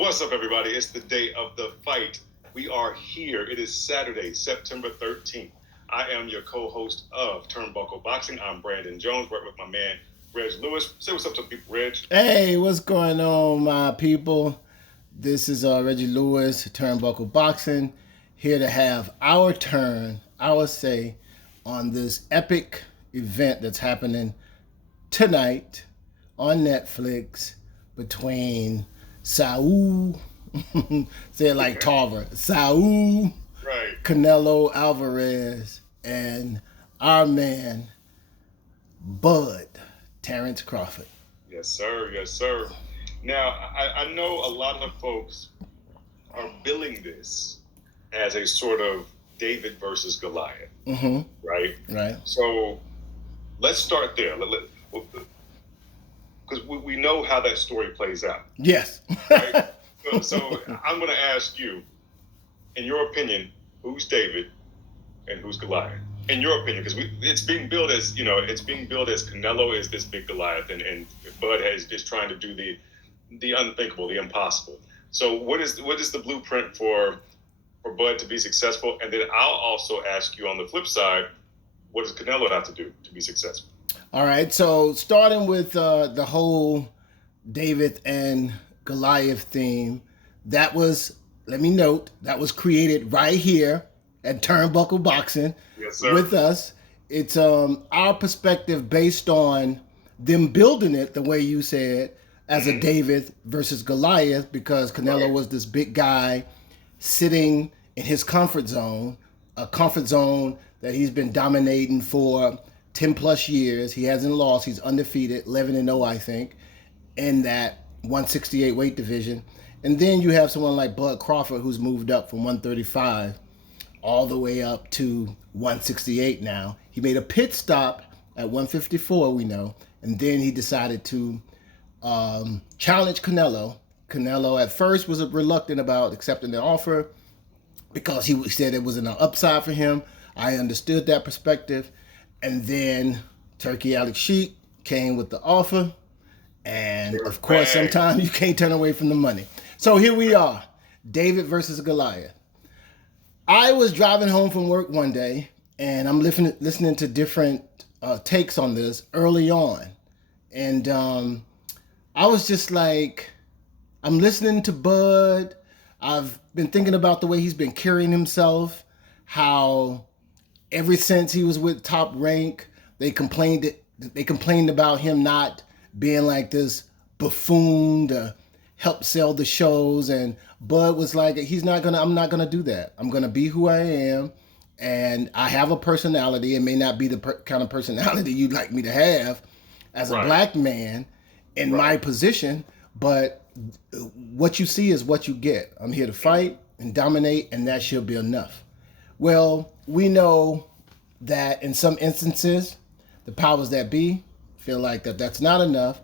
What's up, everybody? It's the day of the fight. We are here. It is Saturday, September 13th. I am your co-host of Turnbuckle Boxing. I'm Brandon Jones, right with my man, Reg Lewis. Say what's up to the people, Reg. Hey, what's going on, my people? This is Reggie Lewis, Turnbuckle Boxing, here to have our turn, our say, on this epic event that's happening tonight on Netflix between Saul, say it like Tarver, Saul, Right. Canelo Alvarez, and our man, Bud, Terrence Crawford. Yes, sir. Yes, sir. Now, I know a lot of folks are billing this as a sort of David versus Goliath, right? Right. So let's start there. Because we know how that story plays out. Yes. Right? So I'm going to ask you, in your opinion, who's David and who's Goliath? In your opinion, because it's being billed as, Canelo is this big Goliath, and Bud is trying to do the unthinkable, the impossible. So what is the blueprint for Bud to be successful? And then I'll also ask you on the flip side, what does Canelo have to do to be successful? All right, so starting with the whole David and Goliath theme, that was, let me note, that was created right here at Turnbuckle Boxing. Yes, sir. With us. It's our perspective based on them building it the way you said, as a David versus Goliath, because Canelo was this big guy sitting in his comfort zone, a comfort zone that he's been dominating for 10 plus years. He hasn't lost. He's undefeated, 11-0, I think, in that 168 weight division. And then you have someone like Bud Crawford, who's moved up from 135 all the way up to 168 now. He made a pit stop at 154, we know, and then he decided to challenge Canelo. Canelo at first was reluctant about accepting the offer because he said it wasn't an upside for him. I understood that perspective. And then Turkey Alex Sheik came with the offer. And of course, sometimes you can't turn away from the money. So here we are, David versus Goliath. I was driving home from work one day, and I'm listening to different takes on this early on. And I was just like, I'm listening to Bud. I've been thinking about the way he's been carrying himself, how ever since he was with Top Rank, they complained about him not being like this buffoon to help sell the shows, and Bud was like, I'm not gonna do that. I'm gonna be who I am, and I have a personality. It may not be the kind of personality you'd like me to have as a black man in my position, but what you see is what you get. I'm here to fight and dominate, and that should be enough. Well, we know that in some instances, the powers that be feel like that's not enough.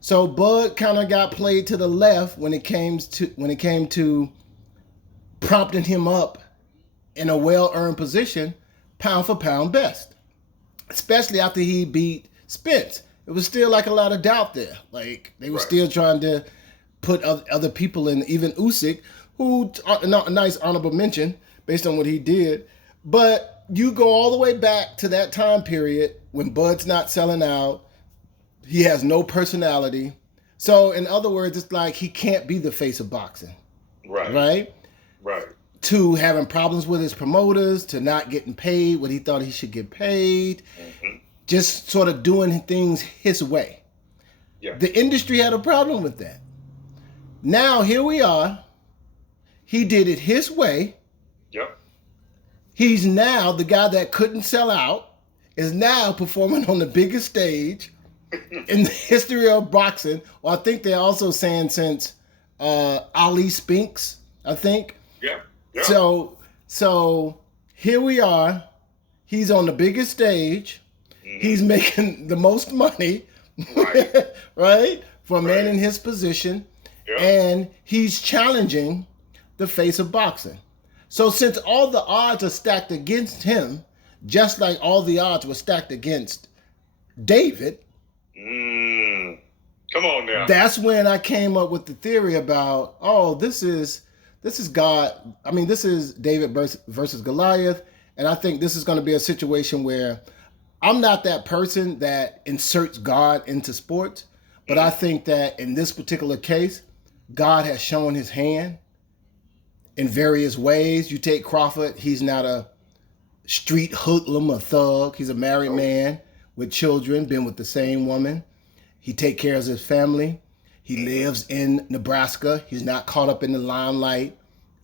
So Bud kind of got played to the left when it came to prompting him up in a well-earned position, pound for pound best. Especially after he beat Spence. It was still like a lot of doubt there. Like they were still trying to put other people in, even Usyk, who a nice honorable mention based on what he did. But you go all the way back to that time period when Bud's not selling out. He has no personality. So, in other words, it's like he can't be the face of boxing. Right? To having problems with his promoters, to not getting paid what he thought he should get paid. Just sort of doing things his way. Yeah. The industry had a problem with that. Now, here we are. He did it his way. Yep. He's now the guy that couldn't sell out, is now performing on the biggest stage in the history of boxing. Well, I think they're also saying since Ali Spinks, I think. Yeah. So here we are. He's on the biggest stage. He's making the most money, right? For a man in his position. Yeah. And he's challenging the face of boxing. So since all the odds are stacked against him, just like all the odds were stacked against David, Come on now. That's when I came up with the theory about, oh, this is God. I mean, this is David versus Goliath, and I think this is going to be a situation where I'm not that person that inserts God into sports, but I think that in this particular case, God has shown his hand in various ways. You take Crawford, he's not a street hoodlum, a thug. He's a married man with children, been with the same woman. He take care of his family. He lives in Nebraska. He's not caught up in the limelight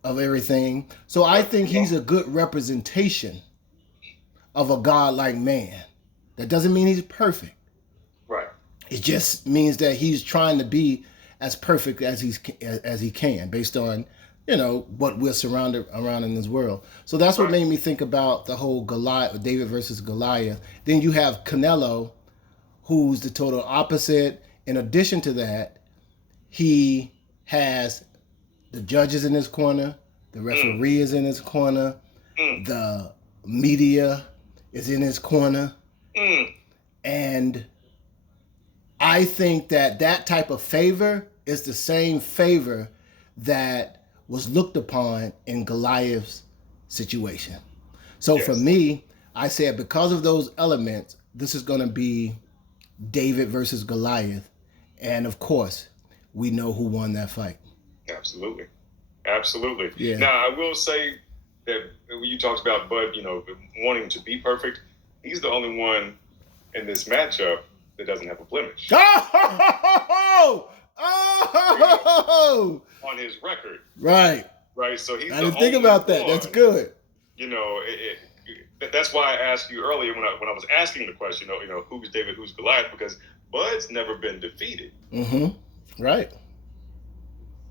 of everything. So I think he's a good representation of a godlike man. That doesn't mean he's perfect. Right. It just means that he's trying to be as perfect as he can, based on, you know, what we're surrounded around in this world. So that's what made me think about the whole David versus Goliath. Then you have Canelo, who's the total opposite. In addition to that, he has the judges in his corner, the referee is in his corner, the media is in his corner. And I think that type of favor is the same favor that was looked upon in Goliath's situation. So for me, I said because of those elements, this is going to be David versus Goliath. And of course, we know who won that fight. Absolutely. Absolutely. Yeah. Now, I will say that when you talked about Bud, you know, wanting to be perfect, he's the only one in this matchup that doesn't have a blemish. On his record. Right. Right. So he's I didn't think about that. That's good. You know, that's why I asked you earlier when I was asking the question, you know, who's David, who's Goliath, because Bud's never been defeated. Right.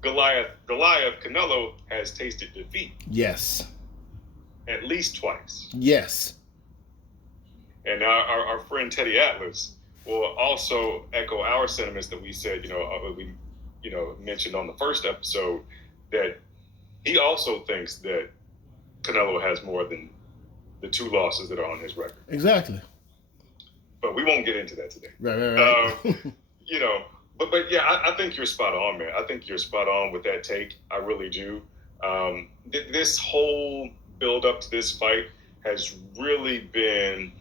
Goliath, Canelo has tasted defeat. Yes. At least twice. Yes. And our friend Teddy Atlas will also echo our sentiments that we said, we mentioned on the first episode, that he also thinks that Canelo has more than the 2 losses that are on his record. Exactly. But we won't get into that today. Right. But yeah, I think you're spot on, man. I think you're spot on with that take. I really do. This whole build up to this fight has really been,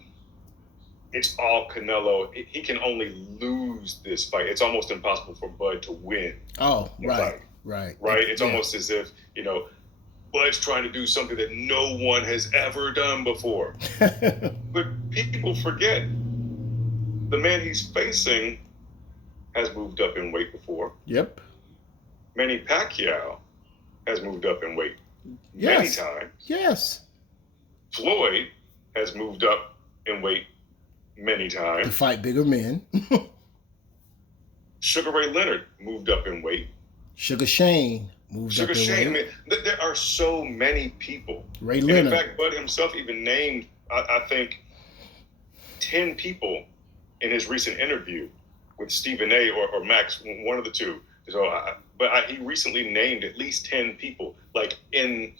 it's all Canelo. He can only lose this fight. It's almost impossible for Bud to win. Oh, right. Right. It's almost as if, Bud's trying to do something that no one has ever done before. But people forget the man he's facing has moved up in weight before. Yep. Manny Pacquiao has moved up in weight many times. Yes. Floyd has moved up in weight many times. To fight bigger men. Sugar Ray Leonard moved up in weight. Sugar Shane moved up in weight. I mean, there are so many people. Ray Leonard. And in fact, Bud himself even named, I think, 10 people in his recent interview with Stephen A. or Max, one of the two. So, he recently named at least 10 people, like in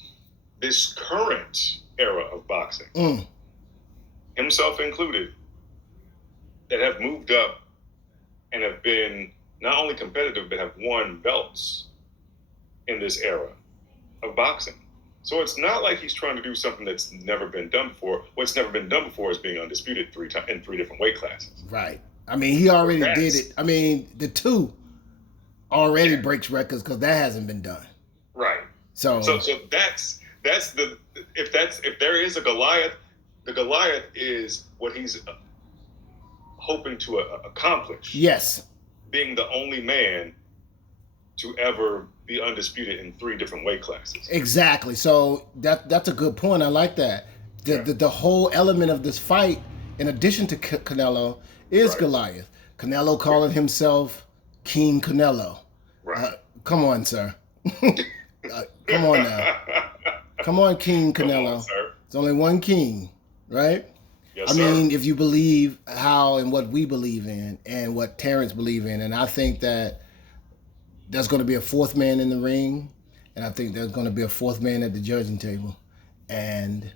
this current era of boxing, himself included, that have moved up and have been not only competitive, but have won belts in this era of boxing. So it's not like he's trying to do something that's never been done before. What's never been done before is being undisputed in 3 different weight classes. Right. I mean, he already did it. I mean, the 2 already breaks records because that hasn't been done. Right. So that's if there is a Goliath, the Goliath is what he's hoping to accomplish. Yes. Being the only man to ever be undisputed in 3 different weight classes. Exactly. So that's a good point. I like that. The whole element of this fight, in addition to Canelo, is Goliath. Canelo calling himself King Canelo. Right. Come on, sir. Come on now. Come on, King Canelo. There's only one king, right? Yes, I mean, if you believe how and what we believe in and what Terrence believe in, and I think that there's going to be a 4th man in the ring, and I think there's going to be a 4th man at the judging table, and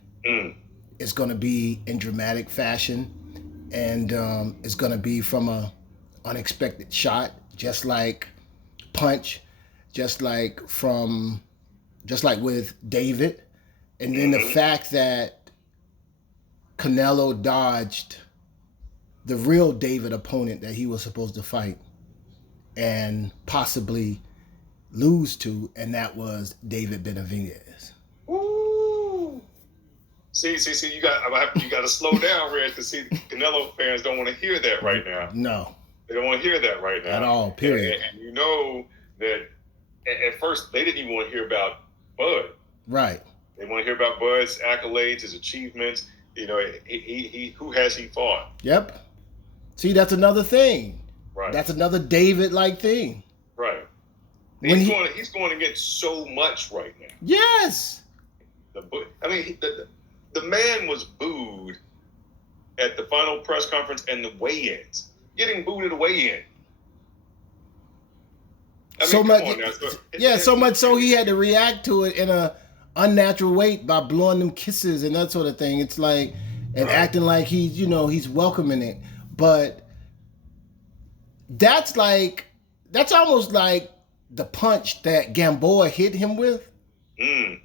it's going to be in dramatic fashion, and it's going to be from a unexpected shot, just like Punch, just like with David, and then the fact that Canelo dodged the real David opponent that he was supposed to fight and possibly lose to, and that was David Benavidez. Ooh. See, you got to slow down, Reg, to see Canelo fans don't want to hear that right now. No. They don't want to hear that right now. At all, period. And you know that at first they didn't even want to hear about Bud. Right. They want to hear about Bud's accolades, his achievements. You know, he who has he fought? Yep. See, that's another thing. Right. That's another David-like thing. Right. When he's going against so much right now. Yes. The man was booed at the final press conference and the weigh-ins. Getting booed at the weigh-in. So much so he had to react to it in a unnatural way by blowing them kisses and that sort of thing. It's like, and acting like he's welcoming it. But that's almost like the punch that Gamboa hit him with. Mm.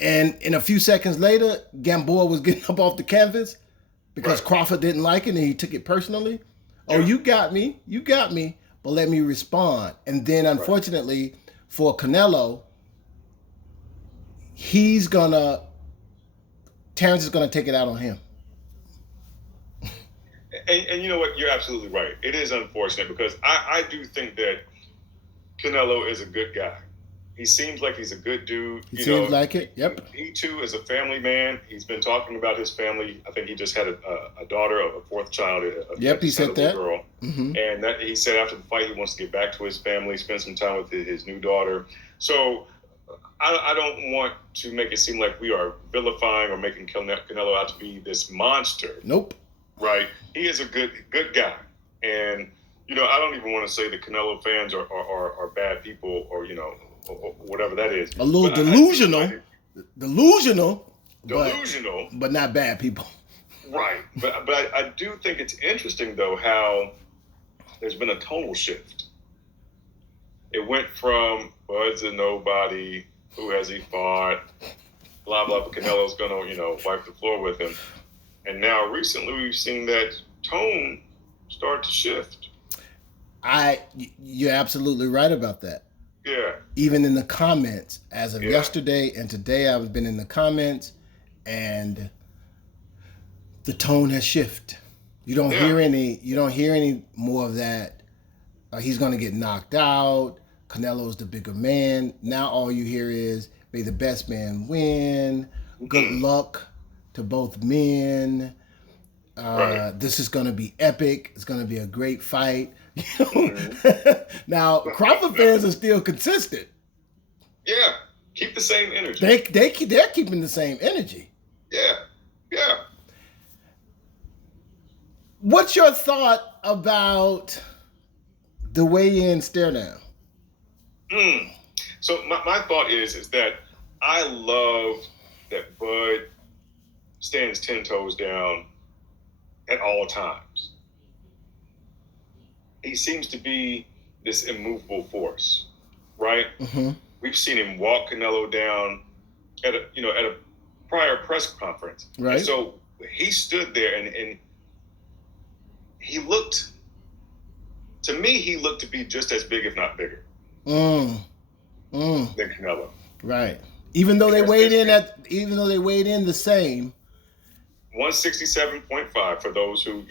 And in a few seconds later, Gamboa was getting up off the canvas because Crawford didn't like it and he took it personally. Yeah. Oh, you got me, but let me respond. And then unfortunately for Canelo, Terrence is gonna take it out on him. And you know what? You're absolutely right. It is unfortunate because I do think that Canelo is a good guy. He seems like he's a good dude. He seems like it. Yep. He too is a family man. He's been talking about his family. I think he just had a daughter, a fourth child. He said that. Girl. Mm-hmm. And that he said after the fight he wants to get back to his family, spend some time with his new daughter. So I don't want to make it seem like we are vilifying or making Canelo out to be this monster. Nope. Right? He is a good guy. And, I don't even want to say the Canelo fans are bad people or whatever that is. A little delusional. Delusional, but not bad people. Right. But I do think it's interesting, though, how there's been a tonal shift. It went from Bud's a nobody, who has he fought, blah, blah, but Canelo's going to, wipe the floor with him. And now recently we've seen that tone start to shift. You're absolutely right about that. Yeah. Even in the comments, as of yesterday and today, I've been in the comments, and the tone has shifted. You don't hear any more of that. He's going to get knocked out. Canelo's the bigger man. Now all you hear is, may the best man win. Good luck to both men. This is going to be epic. It's going to be a great fight. Now, Crawford fans are still consistent. Yeah, keep the same energy. They're keeping the same energy. Yeah. What's your thought about the weigh-in stare down? So my thought is that I love that Bud stands 10 toes down at all times. He seems to be this immovable force, right? Mm-hmm. We've seen him walk Canelo down at a prior press conference. Right. And so he stood there and he looked to be just as big, if not bigger, than Canelo. Right. Even though they weighed in the same. 167.5 for those who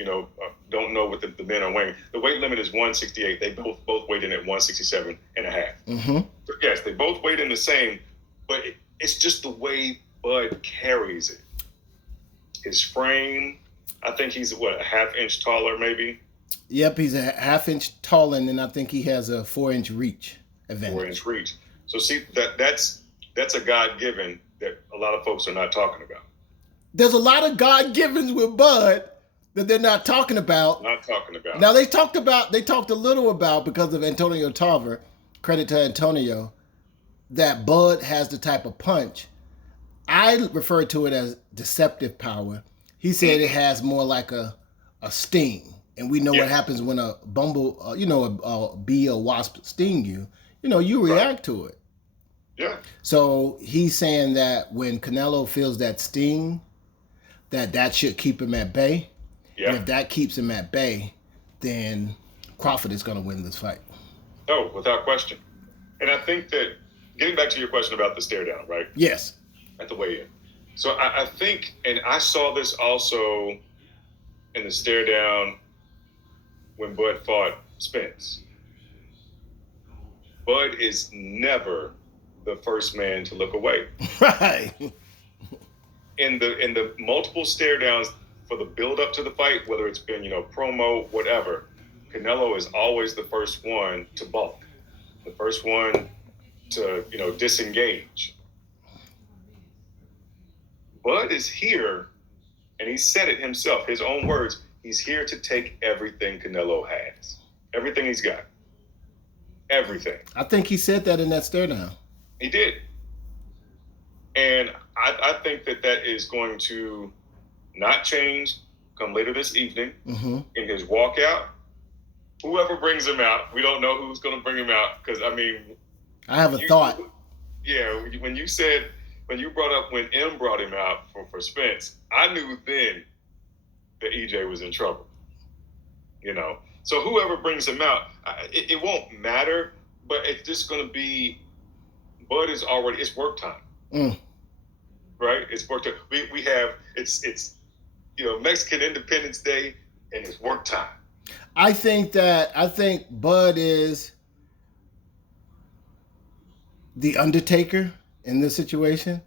don't know what the men are weighing. The weight limit is 168. They both weighed in at 167 and a half. Mm-hmm. So yes, they both weighed in the same, but it's just the way Bud carries it. His frame, I think he's a half inch taller, maybe. Yep, he's a half inch taller, and then I think he has a 4-inch reach advantage. 4-inch reach. So see that's a God-given that a lot of folks are not talking about. There's a lot of God-givens with Bud that they're not talking about. Now they talked a little about, because of Antonio Tarver, credit to Antonio, that Bud has the type of punch. I refer to it as deceptive power. He said it has more like a sting and we know what happens when a a bee or wasp sting you. You react to it. Yeah. So he's saying that when Canelo feels that sting, that should keep him at bay. Yeah. And if that keeps him at bay, then Crawford is going to win this fight. Oh, without question. And I think that, getting back to your question about the stare down, right? Yes. At the weigh-in. So I think, and I saw this also in the stare down when Bud fought Spence. Bud is never the first man to look away. Right. In the multiple stare downs for the build up to the fight, whether it's been, promo, whatever, Canelo is always the first one to balk. The first one to, disengage. Bud is here, and he said it himself, his own words, he's here to take everything Canelo has. Everything he's got. Everything. I think he said that in that stare down. He did. And I think that is going to not change come later this evening in his walkout. Whoever brings him out, we don't know who's going to bring him out. Because, I have a thought. Yeah, when you brought up when M brought him out for Spence, I knew then that EJ was in trouble. So whoever brings him out, it won't matter, but it's just going to be, Bud is already, it's work time. Right? It's work time. We have, it's Mexican Independence Day, and it's work time. I think Bud is the Undertaker in this situation.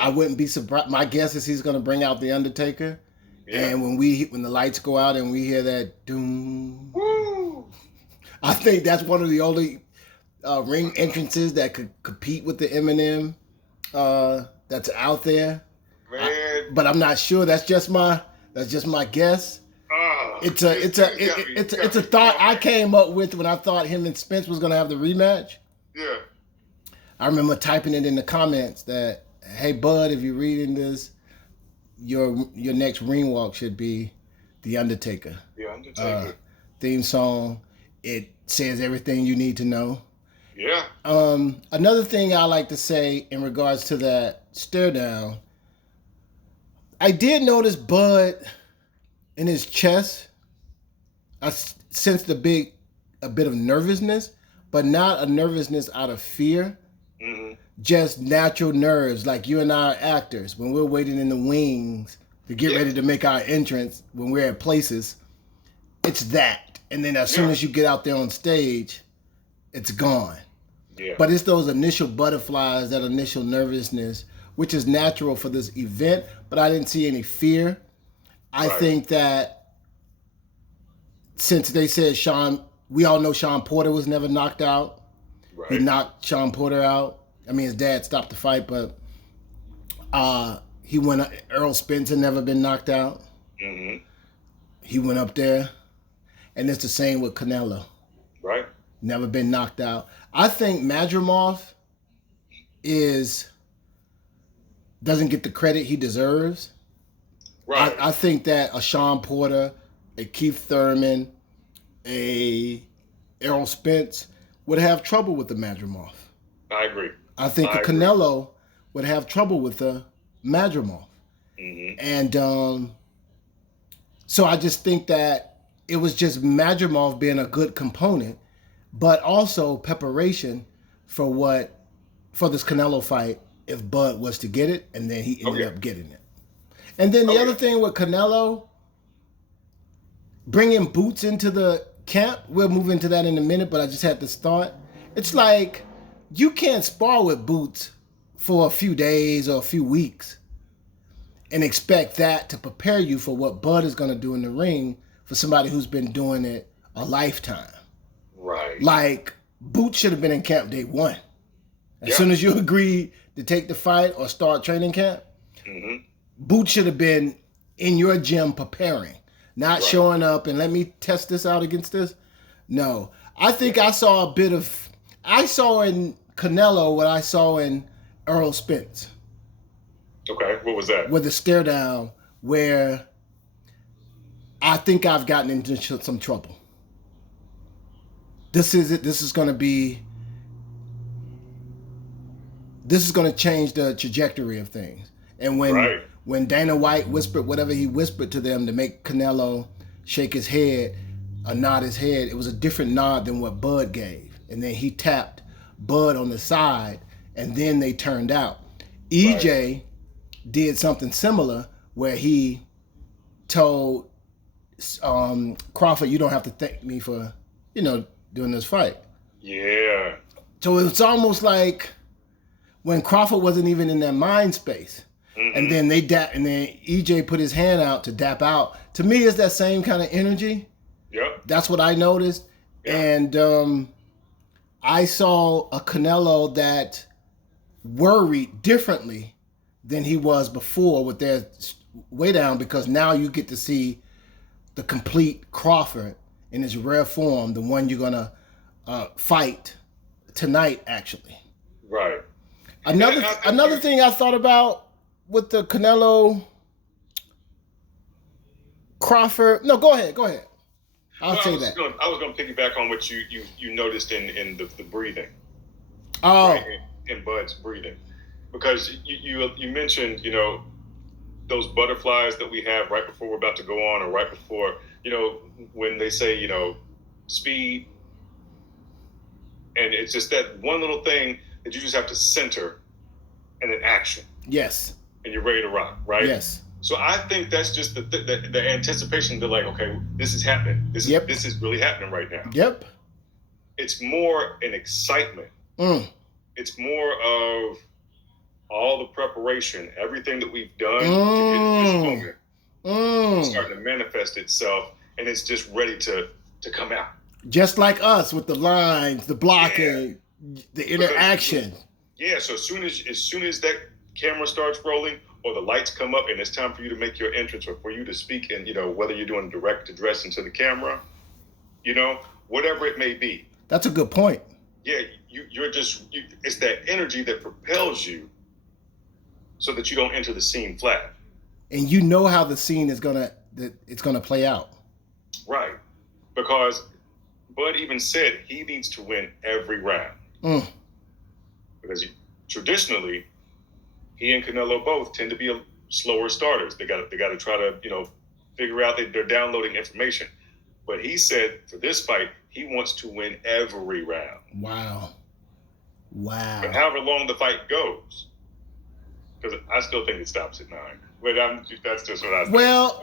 I wouldn't be surprised. My guess is he's going to bring out the Undertaker. Yeah. And when the lights go out and we hear that doom, woo! I think that's one of the only ring entrances that could compete with the Eminem that's out there. Man. But I'm not sure. That's just my guess. It's a thought I came up with when I thought him and Spence was going to have the rematch. Yeah. I remember typing it in the comments that, hey, Bud, if you're reading this, your next ring walk should be the Undertaker. The Undertaker. Theme song. It says everything you need to know. Yeah. Another thing I like to say in regards to that stare down, I did notice Bud in his chest. I sensed a bit of nervousness, but not a nervousness out of fear. Just natural nerves, like you and I are actors. When we're waiting in the wings to get ready to make our entrance, when we're at places, it's that. And then as soon as you get out there on stage, it's gone. Yeah. But it's those initial butterflies, that initial nervousness, which is natural for this event, but I didn't see any fear. I think that since they said we all know Sean Porter was never knocked out. Right. He knocked Sean Porter out. His dad stopped the fight, but he went. Errol Spence had never been knocked out. He went up there, and it's the same with Canelo. Right. Never been knocked out. I think Madrimov doesn't get the credit he deserves. Right. I think that a Sean Porter, a Keith Thurman, a Errol Spence would have trouble with the Madrimov. I agree. I think the Canelo would have trouble with the Madrimov. And so I just think that it was just Madrimov being a good component, but also preparation for this Canelo fight if Bud was to get it, and then he ended up getting it. And then the other thing with Canelo, bringing Boots into the camp, we'll move into that in a minute, but I just had this thought. It's like you can't spar with Boots for a few days or a few weeks and expect that to prepare you for what Bud is going to do in the ring for somebody who's been doing it a lifetime. Right. Like, Boots should have been in camp day one. As soon as you agreed to take the fight or start training camp, Boots should have been in your gym preparing, not showing up and let me test this out against this. No. I think I saw in Canelo what I saw in Errol Spence. Okay, what was that? With the stare down, where I think I've gotten into some trouble. This is it. This is going to change the trajectory of things. And when Dana White whispered whatever he whispered to them to make Canelo shake his head or nod his head, it was a different nod than what Bud gave. And then he tapped Bud on the side, and then they turned out. EJ did something similar where he told Crawford, "You don't have to thank me for, doing this fight." Yeah. So it's almost like when Crawford wasn't even in that mind space. Mm-hmm. And then then EJ put his hand out to dap out. To me, it's that same kind of energy. Yep. That's what I noticed. Yep. And I saw a Canelo that worried differently than he was before with their way down, because now you get to see the complete Crawford in his rare form, the one you're going to fight tonight, actually. Right. Another thing I thought about with the Canelo Crawford. No, go ahead. I'll say that. I was going to piggyback on what you noticed in the breathing. Oh. Right, in Bud's breathing, because you mentioned those butterflies that we have right before we're about to go on, or right before when they say speed, and it's just that one little thing that you just have to center and then action. Yes. And you're ready to rock, right? Yes. So I think that's just the anticipation to like, okay, this is happening. This is really happening right now. Yep. It's more an excitement. It's more of all the preparation, everything that we've done to get to this moment. It's starting to manifest itself, and it's just ready to come out. Just like us with the lines, the blocking, the interaction. So as soon as that camera starts rolling or the lights come up and it's time for you to make your entrance or for you to speak, and whether you're doing direct address into the camera, whatever it may be. That's a good point. Yeah, it's that energy that propels you so that you don't enter the scene flat. And how the scene is gonna play out. Right. Because Bud even said he needs to win every round. Because traditionally, he and Canelo both tend to be slower starters. They got to try to figure out that they're downloading information. But he said for this fight, he wants to win every round. Wow. But however long the fight goes, because I still think it stops at 9. But that's just what I think. Well,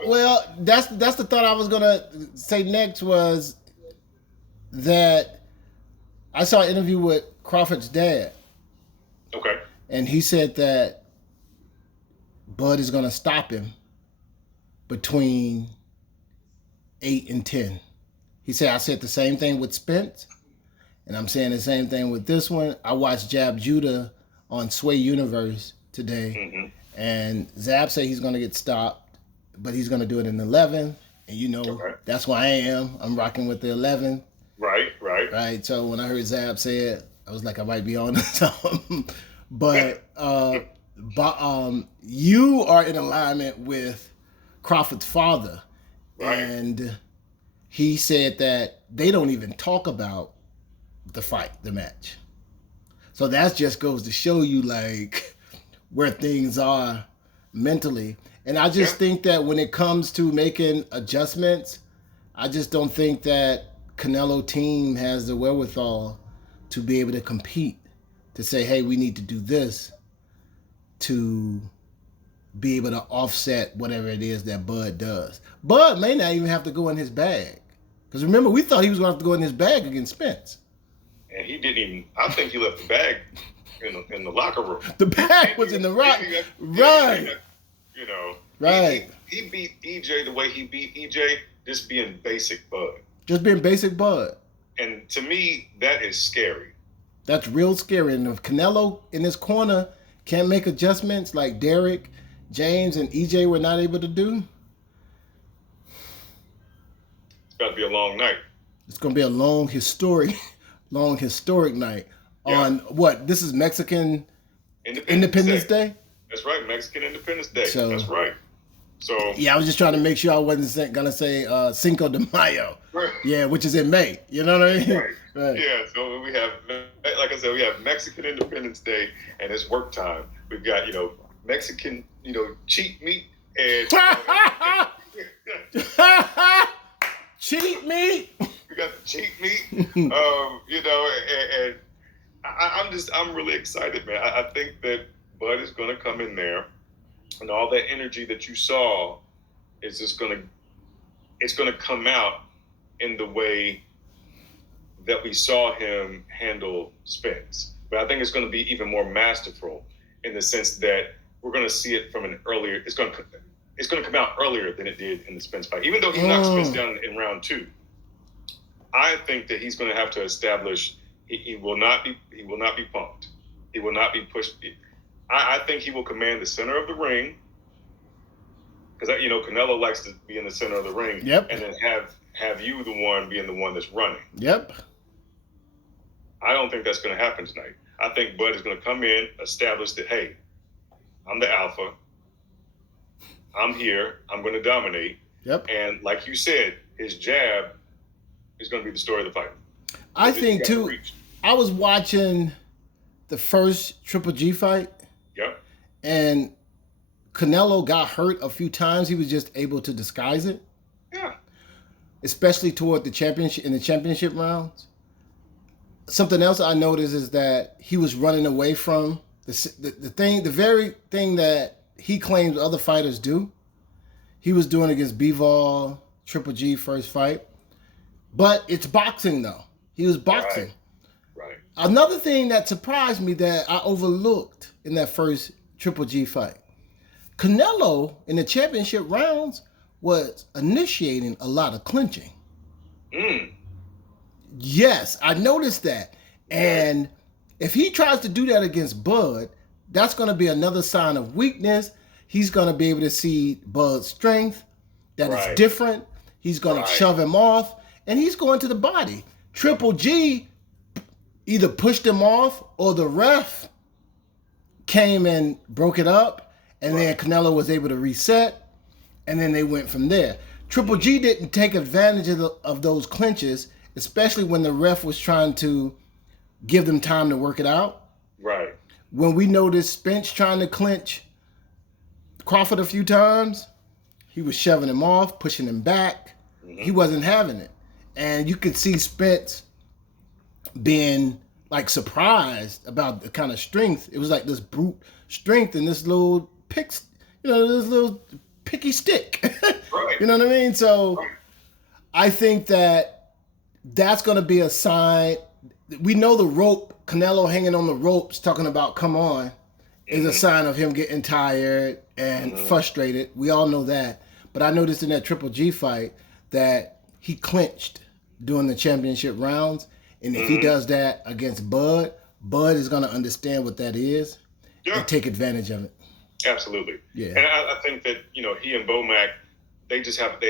that's the thought I was gonna say next, was that I saw an interview with Crawford's dad. Okay. And he said that Bud is gonna stop him between 8 and 10. He said, I said the same thing with Spence, and I'm saying the same thing with this one. I watched Jab Judah on Sway Universe today, and Zab said he's going to get stopped, but he's going to do it in 11, and that's why I am. I'm rocking with the 11. Right. So when I heard Zab say it, I was like, I might be on something. But you are in alignment with Crawford's father. Right. And he said that they don't even talk about the fight, the match. So that just goes to show you like where things are mentally. And I just think that when it comes to making adjustments, I just don't think that Canelo team has the wherewithal to be able to compete, to say, hey, we need to do this to be able to offset whatever it is that Bud does. Bud may not even have to go in his bag. Because remember, we thought he was going to have to go in his bag against Spence. And he didn't even, I think he left the bag in the locker room. The bag was in the rock. Right. Right. He beat EJ the way he beat EJ, just being basic Bud. Just being basic Bud. And to me, that is scary. That's real scary. And if Canelo in this corner can't make adjustments like Derek, James, and EJ were not able to do, it's got to be a long night. It's going to be a long historic night. Yeah. On what? This is Mexican Independence Day? That's right, Mexican Independence Day. That's right. So Yeah, I was just trying to make sure I wasn't gonna say Cinco de Mayo. right, Yeah, which is in May. You know what I mean? right. Right. Yeah, so we have, like I said, we have Mexican Independence Day, and it's work time. We've got, Mexican, cheat meat, and Cheat meat. we got the cheat meat, and I'm really excited, man. I think that Bud is going to come in there, and all that energy that you saw is just it's going to come out in the way that we saw him handle Spence. But I think it's going to be even more masterful in the sense that we're going to see it from an earlier. It's going to come out earlier than it did in the Spence fight. Even though he knocked Spence down in round 2, I think that he's going to have to establish he will not be punked. He will not be pushed. I think he will command the center of the ring because Canelo likes to be in the center of the ring. Yep. And then have you the one being the one that's running. Yep. I don't think that's going to happen tonight. I think Bud is going to come in, establish that, hey, I'm the alpha. I'm here. I'm going to dominate. Yep. And like you said, his jab is going to be the story of the fight. I think too. I was watching the first Triple G fight. Yep. And Canelo got hurt a few times. He was just able to disguise it. Yeah. Especially toward the championship rounds. Something else I noticed is that he was running away from the very thing that he claims other fighters do. He was doing against Bivol, Triple G first fight. But it's boxing though. He was boxing. Right. Another thing that surprised me that I overlooked in that first Triple G fight. Canelo in the championship rounds was initiating a lot of clinching. Yes, I noticed that. And if he tries to do that against Bud, that's going to be another sign of weakness. He's going to be able to see Bud's strength, that it's different. He's going to shove him off, and he's going to the body. Triple G either pushed him off or the ref came and broke it up, and then Canelo was able to reset, and then they went from there. Triple G didn't take advantage of those clinches, especially when the ref was trying to give them time to work it out. Right. When we noticed Spence trying to clinch Crawford a few times, he was shoving him off, pushing him back. He wasn't having it. And you could see Spence being like surprised about the kind of strength. It was like this brute strength and this little this little picky stick. Right. You know what I mean? So I think that's going to be a sign. We know the rope, Canelo hanging on the ropes, talking about come on, is a sign of him getting tired and frustrated. We all know that. But I noticed in that Triple G fight that he clinched during the championship rounds. And if he does that against Bud, Bud is going to understand what that is and take advantage of it. Absolutely. Yeah. And I think that, he and Bomac, they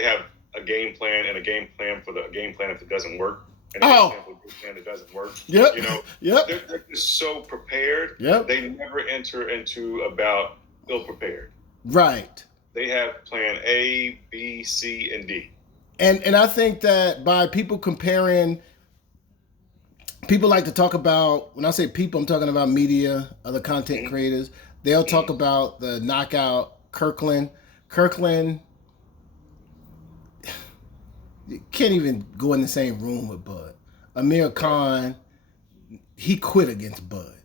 have a game plan and a game plan for the game plan if it doesn't work. And a game plan for a game plan that doesn't work. Yep. They're just so prepared. Yep. They never enter into about ill-prepared. Right. They have plan A, B, C, and D. And I think that by people like to talk about, when I say people, I'm talking about media, other content creators. They'll talk about the knockout Kirkland. Kirkland can't even go in the same room with Bud. Amir Khan, he quit against Bud.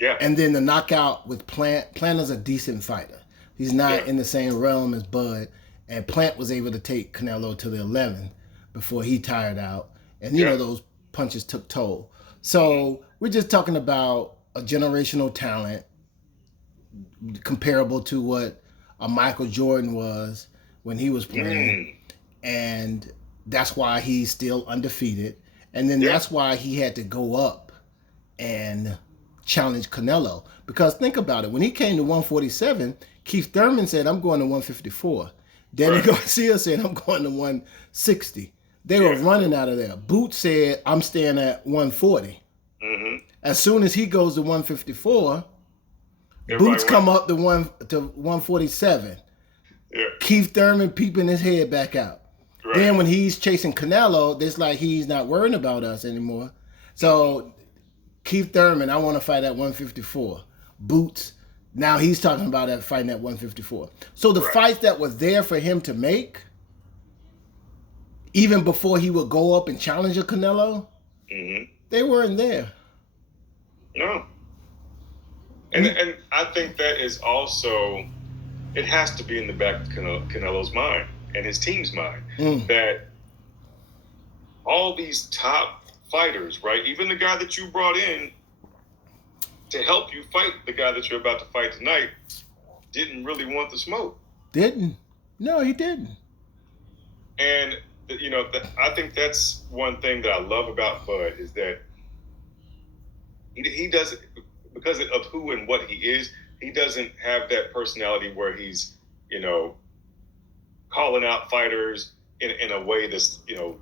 Yeah. And then the knockout with Plant. Plant is a decent fighter. He's not in the same realm as Bud. And Plant was able to take Canelo to the 11th before he tired out. And, those punches took toll. So we're just talking about a generational talent comparable to what a Michael Jordan was when he was playing. And that's why he's still undefeated. And then that's why he had to go up and challenge Canelo. Because think about it. When he came to 147, Keith Thurman said, I'm going to 154. Danny Garcia said, I'm going to 160. They were running out of there. Boots said, I'm staying at 140. As soon as he goes to 154, Boots come up to 147. Yeah. Keith Thurman peeping his head back out. Right. Then when he's chasing Canelo, it's like he's not worrying about us anymore. So Keith Thurman, I want to fight at 154. Boots, now he's talking about fighting at 154. So the fights that were there for him to make, even before he would go up and challenge a Canelo, they weren't there. No. And I think that is also, it has to be in the back of Canelo's mind and his team's mind that all these top fighters, right, even the guy that you brought in to help you fight the guy that you're about to fight tonight, didn't really want the smoke. Didn't. No, he didn't. And, you know, I think that's one thing that I love about Bud is that he doesn't, because of who and what he is, he doesn't have that personality where he's, you know, calling out fighters in a way that's, you know,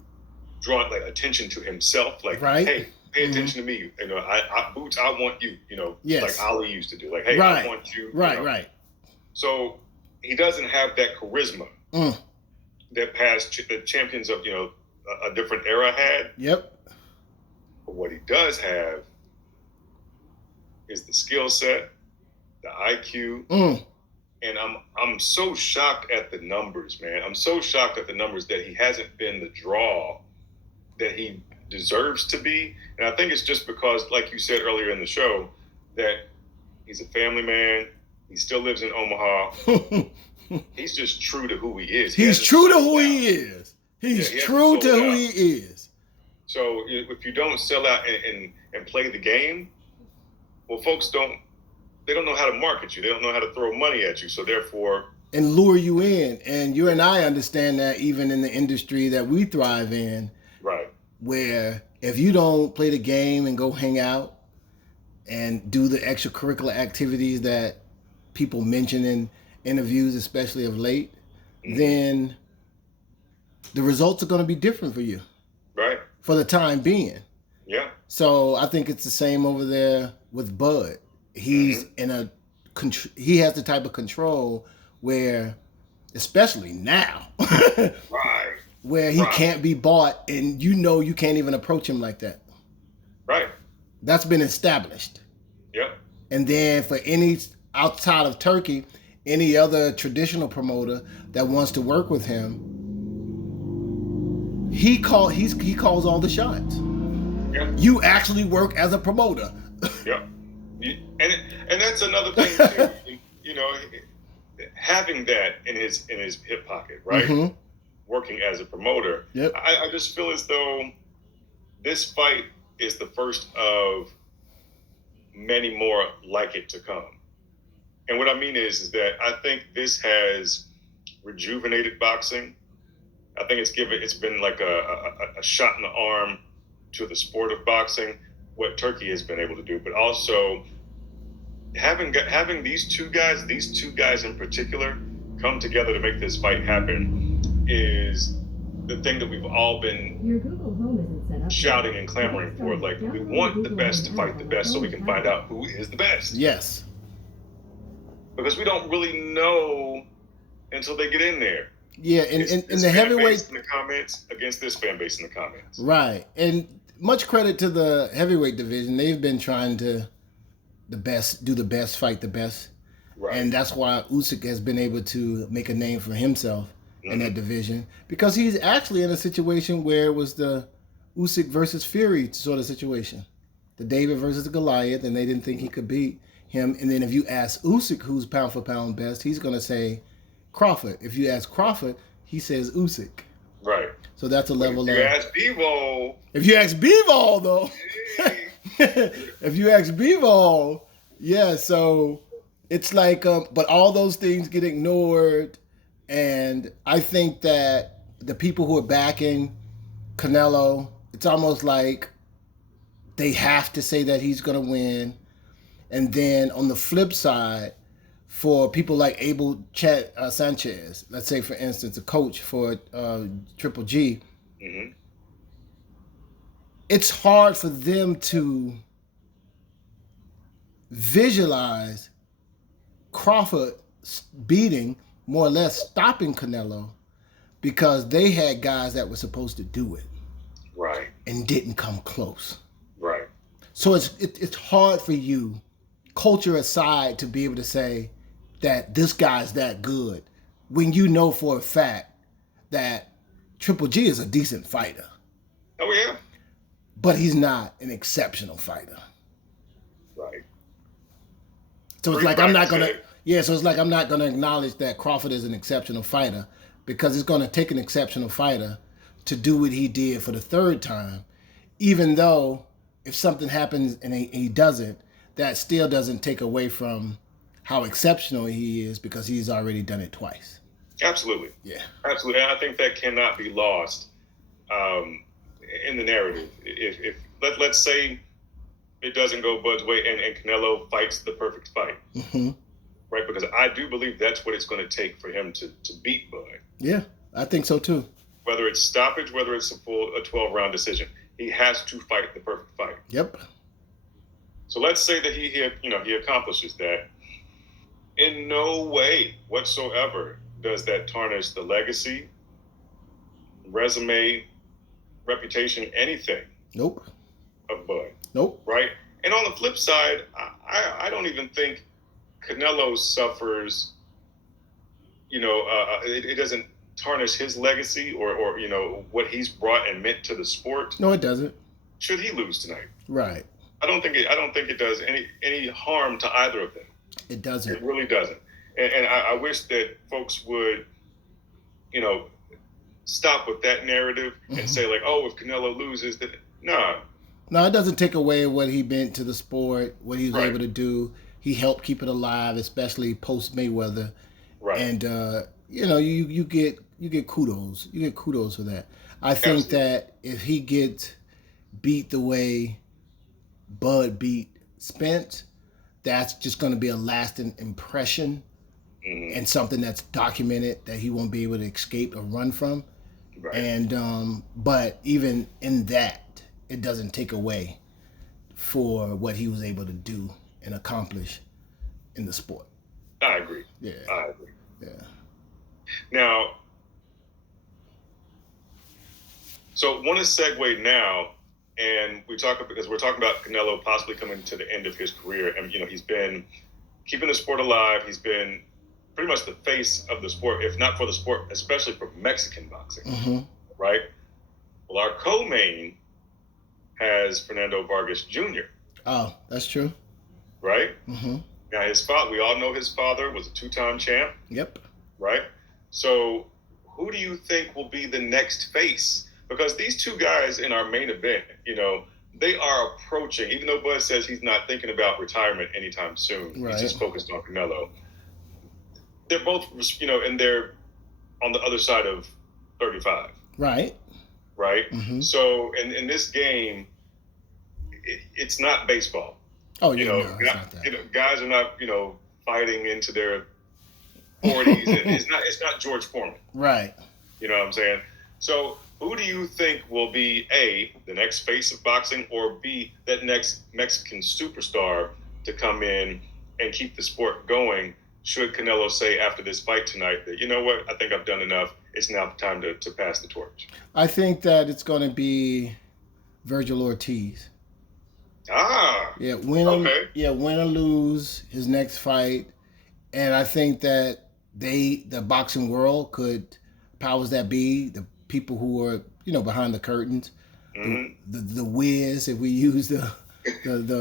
drawing like attention to himself. Like, hey, pay attention to me. You know, I Boots, I want you. You know, like Ali used to do. Like, hey, I want you. Right. So he doesn't have that charisma that the champions of, you know, a different era had. Yep. But what he does have is the skill set, the IQ, and I'm so shocked at the numbers, man. I'm so shocked at the numbers that he hasn't been the draw that he deserves to be. And I think it's just because, like you said earlier in the show, that he's a family man. He still lives in Omaha. He's just true to who he is. He's true to who he is. He's true to who he is. So if you don't sell out and play the game, well, folks don't know how to market you. They don't know how to throw money at you. So therefore, and lure you in. And you and I understand that even in the industry that we thrive in, right? Where if you don't play the game and go hang out and do the extracurricular activities that people mention in interviews, especially of late, then the results are going to be different for you, right? For the time being. Yeah. So I think it's the same over there with Bud. He's he has the type of control where, especially now, where he can't be bought, and you know you can't even approach him like that. Right. That's been established. Yep. And then for any outside of Turkey, any other traditional promoter that wants to work with him, he calls all the shots. Yep. You actually work as a promoter. Yep. And that's another thing too. You know, having that in his hip pocket, right? Working as a promoter. Yep. I just feel as though this fight is the first of many more like it to come. And what I mean is that I think this has rejuvenated boxing. I think it's been like a shot in the arm to the sport of boxing, what Turkey has been able to do, but also having these two guys in particular, come together to make this fight happen is the thing that we've all been shouting and clamoring for. Like, we want the best to fight the best so we can find out who is the best. Yes. Because we don't really know until they get in there. Yeah, and the heavyweight in the comments against this fan base in the comments. Right. And much credit to the heavyweight division. They've been trying to do the best, fight the best. Right. And that's why Usyk has been able to make a name for himself in that division, because he's actually in a situation where it was the Usyk versus Fury sort of situation. The David versus Goliath, and they didn't think he could beat him. And then if you ask Usyk who's pound for pound best, he's going to say Crawford. If you ask Crawford, he says Usyk. Right. So that's a level of... If you ask Bivol, though. If you ask Bivol, yeah, so it's like, but all those things get ignored. And I think that the people who are backing Canelo, it's almost like they have to say that he's going to win. And then on the flip side, for people like Abel Sanchez, let's say, for instance, a coach for Triple G, it's hard for them to visualize Crawford beating more or less stopping Canelo because they had guys that were supposed to do it. Right. And didn't come close. Right. So it's hard for you, culture aside, to be able to say that this guy's that good when you know for a fact that Triple G is a decent fighter. Oh, yeah. But he's not an exceptional fighter. Right. So it's like I'm not gonna acknowledge that Crawford is an exceptional fighter because it's gonna take an exceptional fighter to do what he did for the third time, even though if something happens and he doesn't, that still doesn't take away from how exceptional he is because he's already done it twice. Absolutely. Yeah. Absolutely. And I think that cannot be lost in the narrative. If let's say it doesn't go Bud's way and Canelo fights the perfect fight. Mm-hmm. Right? Because I do believe that's what it's going to take for him to beat Bud. Yeah, I think so too. Whether it's stoppage, whether it's a 12-round decision, he has to fight the perfect fight. Yep. So let's say that he accomplishes that. In no way whatsoever does that tarnish the legacy, resume, reputation, anything. Nope. Of Bud. Nope. Right? And on the flip side, I don't even think Canelo suffers, it doesn't tarnish his legacy or what he's brought and meant to the sport. No, it doesn't. Should he lose tonight? Right. I don't think it does any harm to either of them. It doesn't. It really doesn't. And I wish that folks would, stop with that narrative and say like, oh, if Canelo loses, then no. No, it doesn't take away what he meant to the sport, what he was Right. able to do. He helped keep it alive, especially post Mayweather. Right. And you get kudos. You get kudos for that. I think Absolutely. that if he gets beat the way Bud beat Spence, that's just going to be a lasting impression and something that's documented that he won't be able to escape or run from. Right. And but even in that, it doesn't take away for what he was able to do and accomplish in the sport. I agree. Yeah. I agree. Yeah. Now, so want to segue now, and because we're talking about Canelo possibly coming to the end of his career, and he's been keeping the sport alive. He's been pretty much the face of the sport, if not for the sport, especially for Mexican boxing, Mm-hmm. right? Well, our co-main has Fernando Vargas Jr. Oh, that's true. Right? Mm-hmm. Now, his father, we all know his father was a two-time champ. Yep. Right? So who do you think will be the next face? Because these two guys in our main event, they are approaching, even though Bud says he's not thinking about retirement anytime soon. Right. He's just focused on Canelo. They're both, and they're on the other side of 35. Right. Right? Mm-hmm. So in this game, it's not baseball. Oh, yeah, no, it's not that. Guys are not, fighting into their 40s. And it's not George Foreman. Right. You know what I'm saying? So who do you think will be A, the next face of boxing, or B, that next Mexican superstar to come in and keep the sport going? Should Canelo say after this fight tonight that, you know what, I think I've done enough. It's now time to pass the torch. I think that it's going to be Virgil Ortiz. Ah. Yeah, win or lose his next fight. And I think that the boxing world could, powers that be, the people who are, behind the curtains, Mm-hmm. the Wiz, if we use the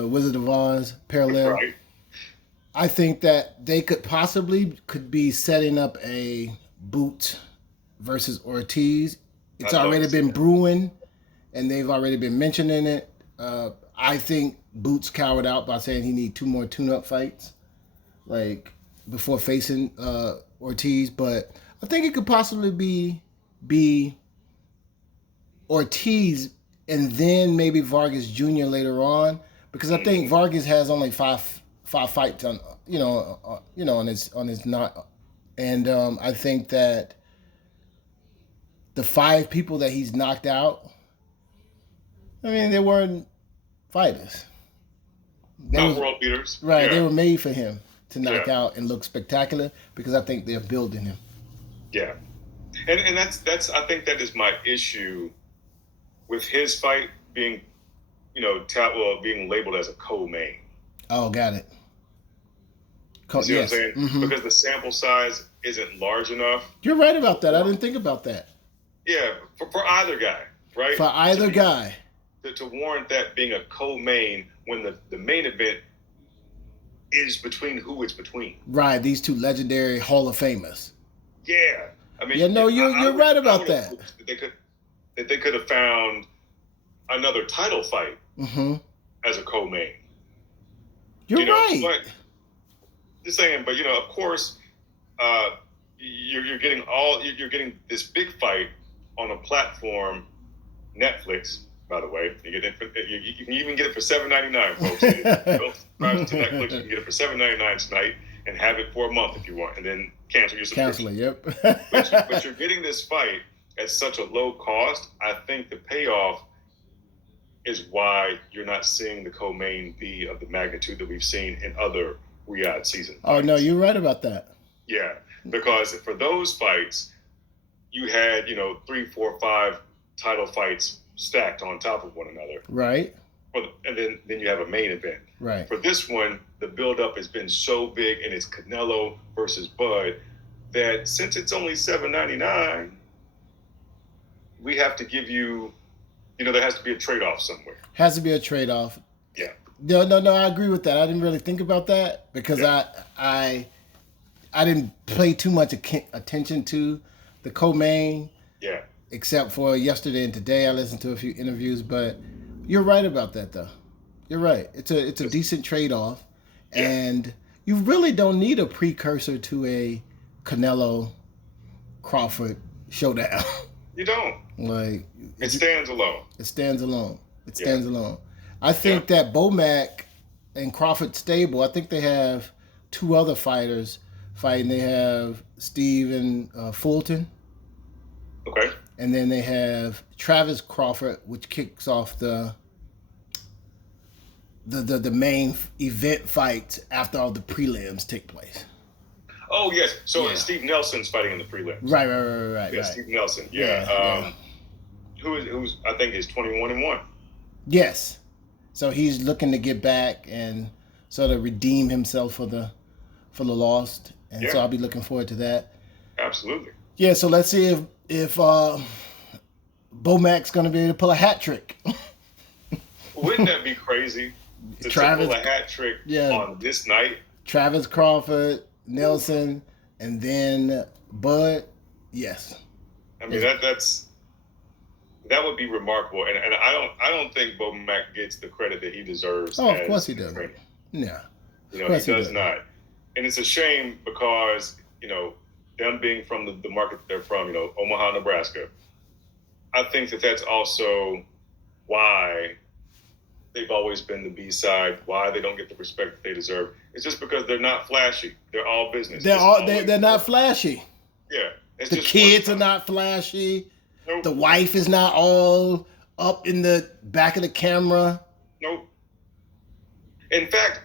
Wizard of Oz parallel. Right. I think that they could be setting up a Boots versus Ortiz. It's already been brewing, and they've already been mentioning it. I think Boots cowered out by saying he need 2 more tune-up fights, like before facing Ortiz. But I think it could possibly be Ortiz and then maybe Vargas Jr. later on, because I think Vargas has only five fights on on his not, and I think that the 5 people that he's knocked out, I mean, they weren't fighters. Not world beaters. Right, Yeah. they were made for him. to knock out and look spectacular because I think they're building him. Yeah. And that's I think that is my issue with his fight being, being labeled as a co-main. Oh, got it. You see what I'm saying? Mm-hmm. Because the sample size isn't large enough. You're right about that. I didn't think about that. Yeah, for either guy, right? For either guy. To warrant that being a co-main when the main event is between who it's between. Right, these two legendary Hall of Famers. Yeah. I mean, you're right about that. They could have found another title fight as a co-main. You're right. But, just saying, but of course, you're getting this big fight on a platform, Netflix. By the way, you can even get it for $7.99, folks. If you go subscribe to Netflix, you can get it for $7.99 tonight and have it for a month if you want, and then cancel your subscription. Cancel it, yep. but you're getting this fight at such a low cost. I think the payoff is why you're not seeing the co-main be of the magnitude that we've seen in other Riyadh season fights. Oh, no, you're right about that. Yeah, because for those fights, you had, 3, 4, 5 title fights stacked on top of one another. Right. And then you have a main event. Right. For this one, the buildup has been so big, and it's Canelo versus Bud, that since it's only $7.99, we have to give you, there has to be a trade-off somewhere. Has to be a trade-off. Yeah. No, I agree with that. I didn't really think about that because I didn't pay too much attention to the co-main. Yeah. Except for yesterday and today, I listened to a few interviews. But you're right about that, though. You're right. It's a decent trade-off, and you really don't need a precursor to a Canelo Crawford showdown. You don't. It stands alone. It stands alone. I think that Bomac and Crawford stable. I think they have two other fighters fighting. They have Steve and Fulton. Okay. And then they have Travis Crawford, which kicks off the main event fight after all the prelims take place. Oh yes, so Steve Nelson's fighting in the prelims. Right. Yeah, right. Steve Nelson. Yeah. Who's I think is 21-1. Yes. So he's looking to get back and sort of redeem himself for the lost, and so I'll be looking forward to that. Absolutely. Yeah. So let's see if Bomac's going to be able to pull a hat trick. Wouldn't that be crazy to pull a hat trick on this night? Travis Crawford, Nelson, and then Bud. Yes. I mean that would be remarkable, and I don't think Bomac gets the credit that he deserves. Oh, of course he does. Yeah. He does not, and it's a shame because them being from the market that they're from, Omaha, Nebraska. I think that's also why they've always been the B-side, why they don't get the respect that they deserve. It's just because they're not flashy. They're all business. They're not flashy. Yeah. The kids are not flashy. Nope. The wife is not all up in the back of the camera. Nope. In fact,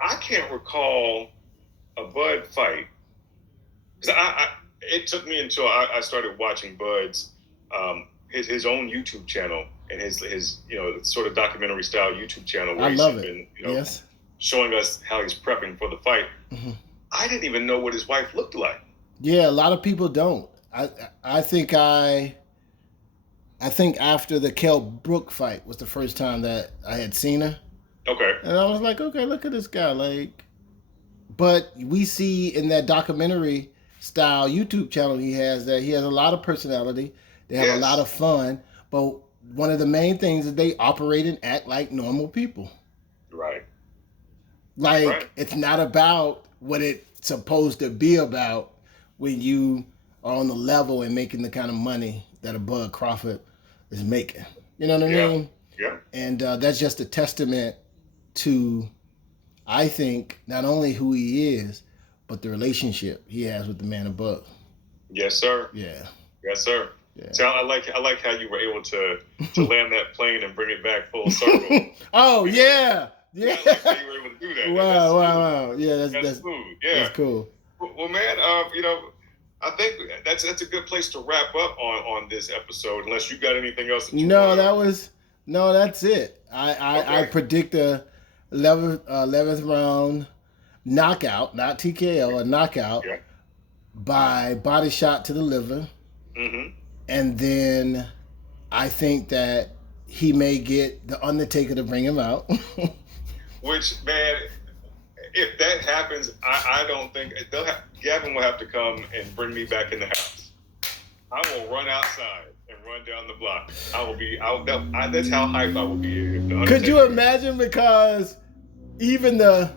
I can't recall a Bud fight. Because it took me until I started watching Bud's his own YouTube channel and his sort of documentary style YouTube channel where he's been showing us how he's prepping for the fight. Mm-hmm. I didn't even know what his wife looked like. Yeah, a lot of people don't. I think after the Kell Brook fight was the first time that I had seen her. Okay. And I was like, okay, look at this guy. But we see in that documentary style YouTube channel he has that he has a lot of personality. They have a lot of fun. But one of the main things is they operate and act like normal people. Right. It's not about what it's supposed to be about when you are on the level and making the kind of money that a Bud Crawford is making. You know what I mean? Yeah. And that's just a testament to, I think, not only who he is, but the relationship he has with the man above. Yes, sir. Yeah. Yes, sir. Yeah. So I like how you were able to land that plane and bring it back full circle. Oh yeah, Yeah. I like that you were able to do that. Wow. Yeah, That's smooth. Yeah. that's cool. Well, man, I think that's a good place to wrap up on this episode. Unless you got anything else that you No, want. that's it. I predict a 11th round knockout, not TKO, a knockout Yeah. by body shot to the liver. Mm-hmm. And then I think that he may get the Undertaker to bring him out. Which, man, if that happens, I don't think Gavin will have to come and bring me back in the house. I will run outside and run down the block. That's how hype I will be. If the Undertaker, Could you imagine? Because even the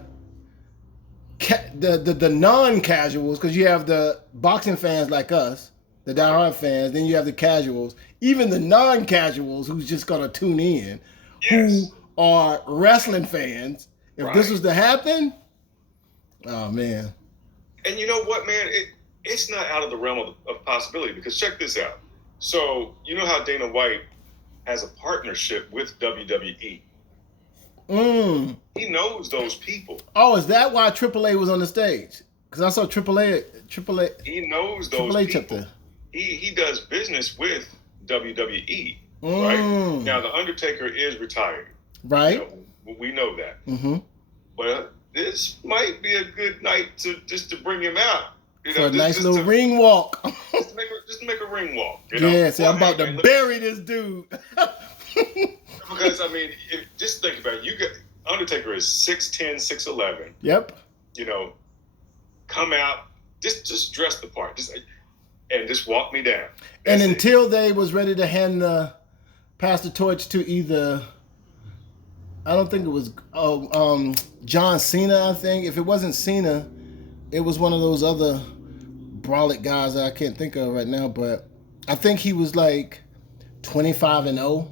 non-casuals, because you have the boxing fans like us, the diehard fans, then you have the casuals, even the non-casuals who's just gonna tune in, who are wrestling fans. If this was to happen, oh man. And you know what, man? It's not out of the realm of possibility, because check this out. So you know how Dana White has a partnership with WWE. He knows those people. Oh, is that why AAA was on the stage? Because I saw AAA. He knows those AAA people. He does business with WWE. Right now, the Undertaker is retired. Right. We know that. Mm-hmm. But this might be a good night to bring him out. For a nice little ring walk. just to make a ring walk. Yeah, see, I'm about to bury this dude. Because, I mean, just think about it. Undertaker is 6'10", 6'11". Yep. Come out, just dress the part. Just walk me down. And until they was ready to pass the torch to either, I don't think it was John Cena, I think. If it wasn't Cena, it was one of those other brolic guys that I can't think of right now, but I think he was like 25-0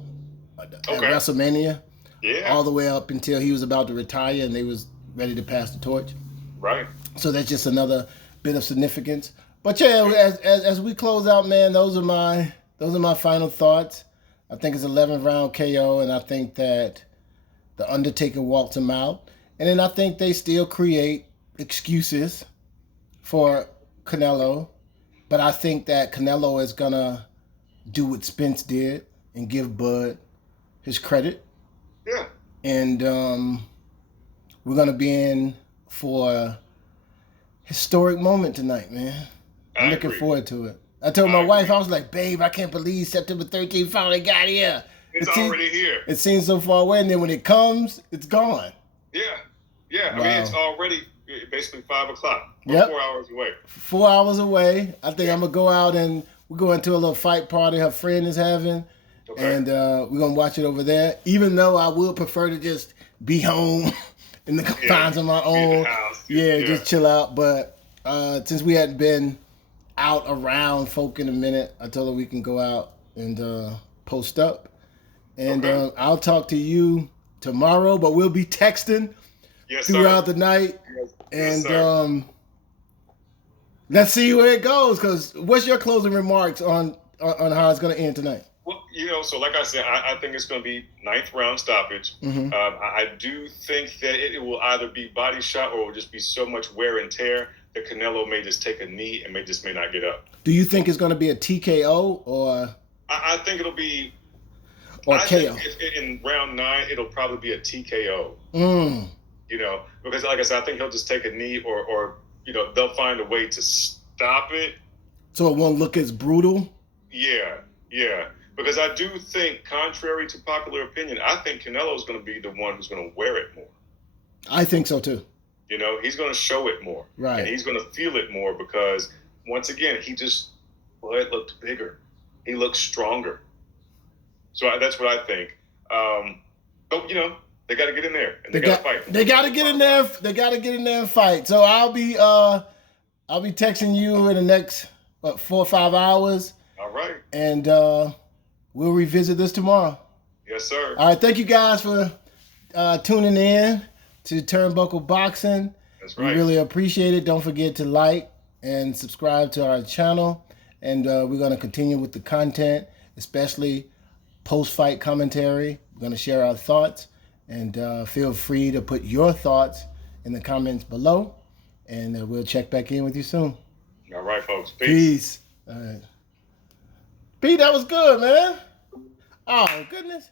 at WrestleMania. Yeah. All the way up until he was about to retire and they was ready to pass the torch. Right. So that's just another bit of significance. But yeah, as we close out, man, those are my final thoughts. I think it's 11th round KO, and I think that the Undertaker walked him out. And then I think they still create excuses for Canelo. But I think that Canelo is going to do what Spence did and give Bud his credit. Yeah. And we're going to be in for a historic moment tonight, man. I'm looking forward to it. I told my wife, I was like, babe, I can't believe September 13th finally got here. It's already here. It seems so far away, and then when it comes, it's gone. Yeah. Yeah. Wow. I mean, it's already basically 5 o'clock. Yep. 4 hours away. 4 hours away. I think I'm going to go out and we're going to a little fight party her friend is having. Okay. And we're going to watch it over there, even though I would prefer to just be home in the confines of my own. Just chill out. But since we hadn't been out around folk in a minute, I told her we can go out and post up. And I'll talk to you tomorrow, but we'll be texting throughout the night. And let's see where it goes. Because what's your closing remarks on how it's going to end tonight? Well, so like I said, I think it's going to be 9th round stoppage. Mm-hmm. I do think that it will either be body shot or it will just be so much wear and tear that Canelo may just take a knee and may not get up. Do you think it's going to be a TKO or? I think it'll be. Or I KO. think in round 9, it'll probably be a TKO. Because like I said, I think he'll just take a knee or they'll find a way to stop it. So it won't look as brutal? Yeah. Because I do think, contrary to popular opinion, I think Canelo's going to be the one who's going to wear it more. I think so too. He's going to show it more. Right. And he's going to feel it more because, once again, Bud looked bigger. He looked stronger. So that's what I think. But, they got to get in there and they got to fight. They got to get in there. They got to get in there and fight. So I'll be texting you in the next 4 or 5 hours. All right. And we'll revisit this tomorrow. Yes, sir. All right. Thank you guys for tuning in to Turnbuckle Boxing. That's right. We really appreciate it. Don't forget to like and subscribe to our channel. And we're going to continue with the content, especially post-fight commentary. We're going to share our thoughts. And feel free to put your thoughts in the comments below. And we'll check back in with you soon. All right, folks. Peace. All right. Pete, that was good, man. Oh, goodness.